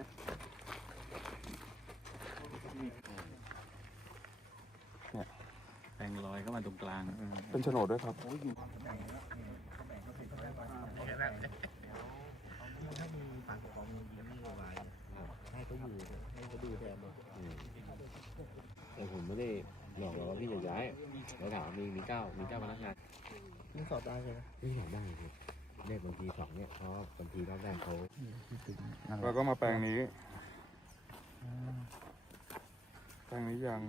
นะแปลงลอยเข้ามาตรงกลางเป็นโฉนดด้วยครับแต่ผมไม่ได้หลอกเราว่าพี่จะย้ายแล้วถามว่ามีมีเก้ามีเก้าพนักงานนี่สอบได้ใช่ไหมไม่หลอกได้ครับเลขบางทีสองเนี่ยเพราะบางทีรอบแรกเขา แล้วก็มาแปลงนี้ แปลงนี้ยัง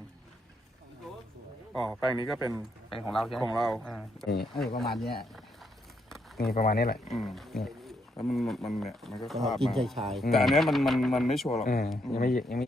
อ๋อแปลงนี้ก็เป็นเป็นของเราใช่ไหมของเรา อ่านี่เออประมาณเนี้ยนี่ประมาณนี้แหละอืมนี่แล้วมันมันมันเนี่ยมันก็ก็คาบกินมาชายชายแต่อันเนี้ยมันมันมันไม่ชัวร์หรอก เออยังไม่ยังไม่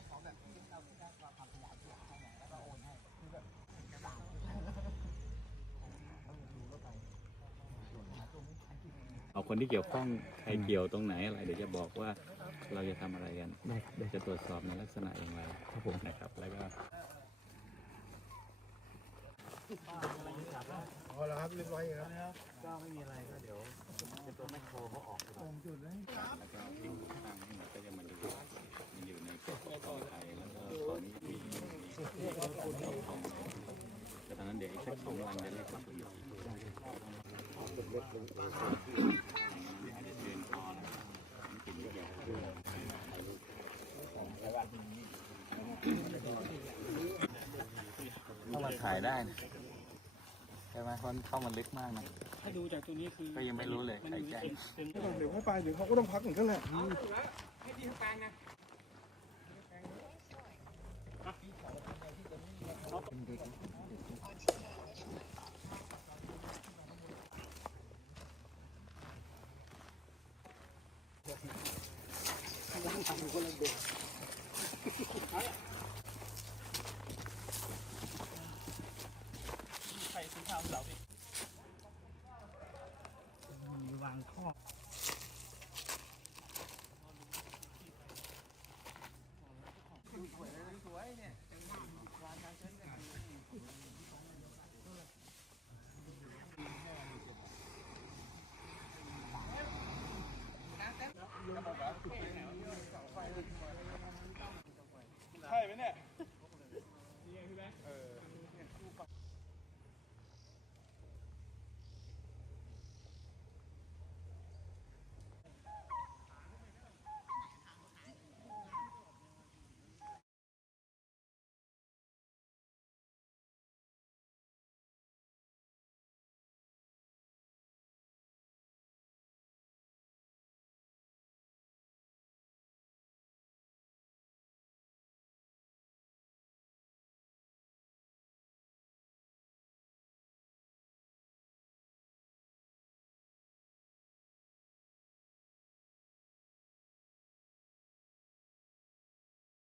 วข้องใครเกี่ยวตรงไหนอะไรเดี๋ยวจะบอกว่าเราจะทำอะไรกันได้ได้จะตรวจสอบในลักษณะอย่างไรครับผมนะครับ แล้วก็แล้วก็ทิ้งข้างให้หมดก็จะมาดูมันอยู่ในกฎของไทยแล้วก็ตอนนี้มีมีแต่ตอนนั้น เดี๋ยวอีกสักสองวันจะเรียกประชุมอีกทีอาจจะเชิญก่อนไม่ถึงเกี่ยวเข้ามาถ่ายได้นะใช่ไหมเพราะเข้ามาลึกมากนะถ้าดูจากตัวนี้คือก็ยังไม่รู้เลยใครแจ้งเป็นเดี๋ยวให้ไปเดี๋ยวเขาก็ต้องพักเหมือนกันแหละไข่สีขาวเหลาพี่ วางข้อ เ ม